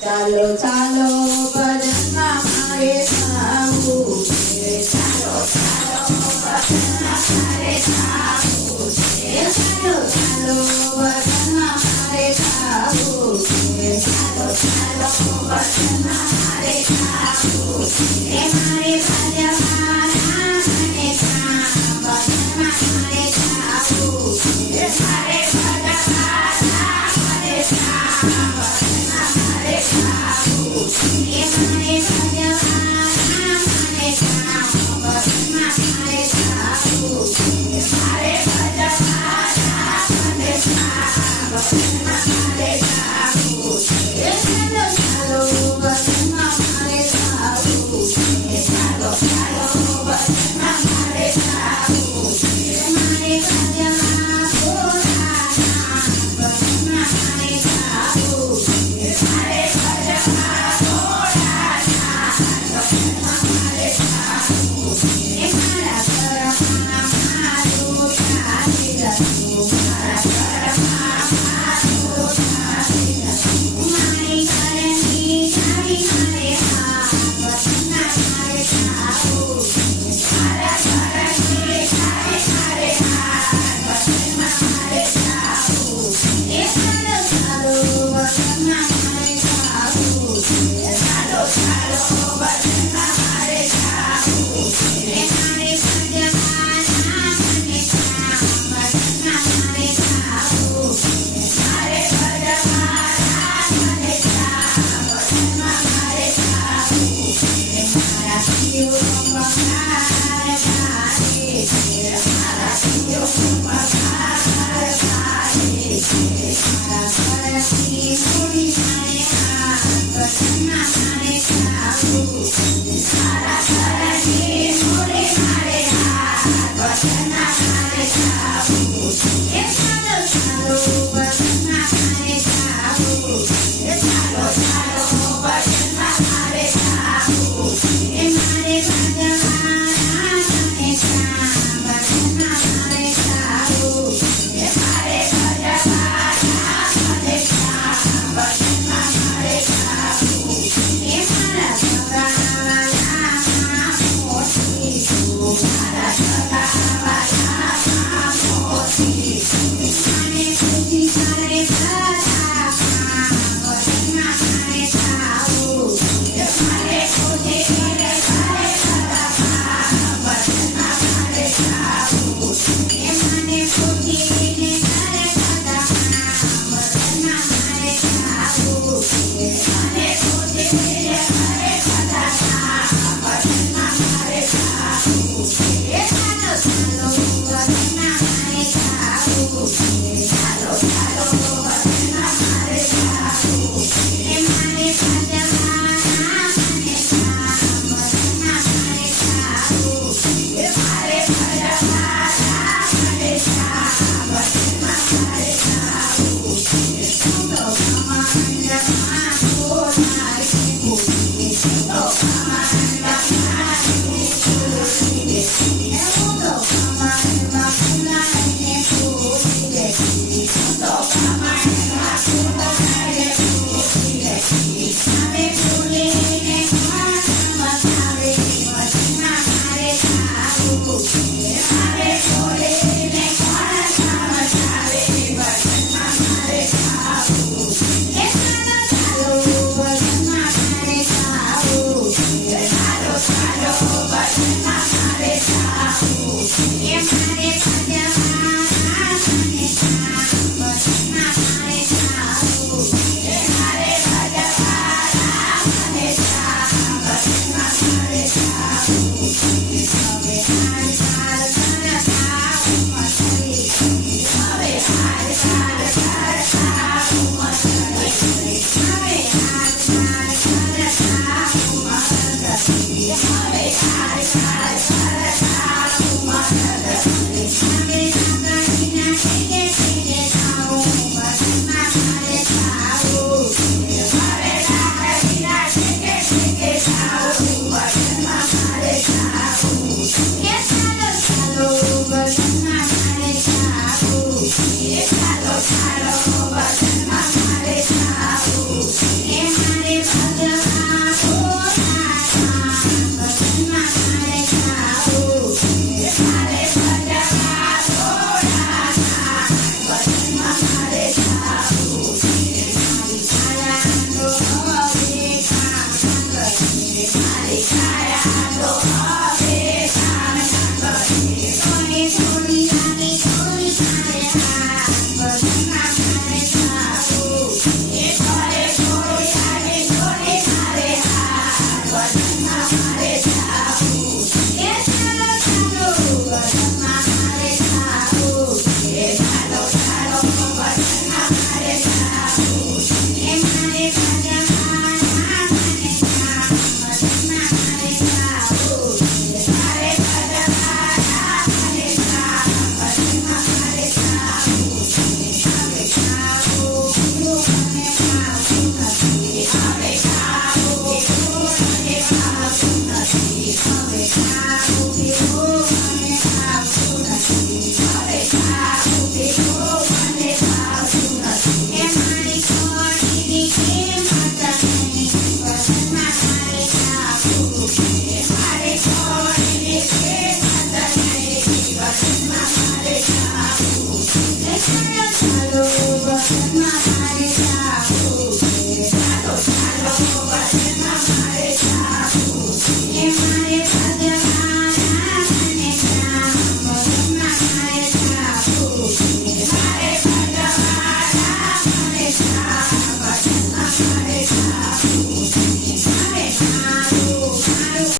ચાલો ચાલો ભજનમાં મારે સાવું છે ચાલો ચાલો ભજનમાં મારે સાવું છે ચાલો ચાલો ભજનમાં મારે સાવું છે મારે ભજનમાં મને કામ ભજનમાં મારે સાવું છે મારે ભજનમાં મને Thank you. Thank you. fire. know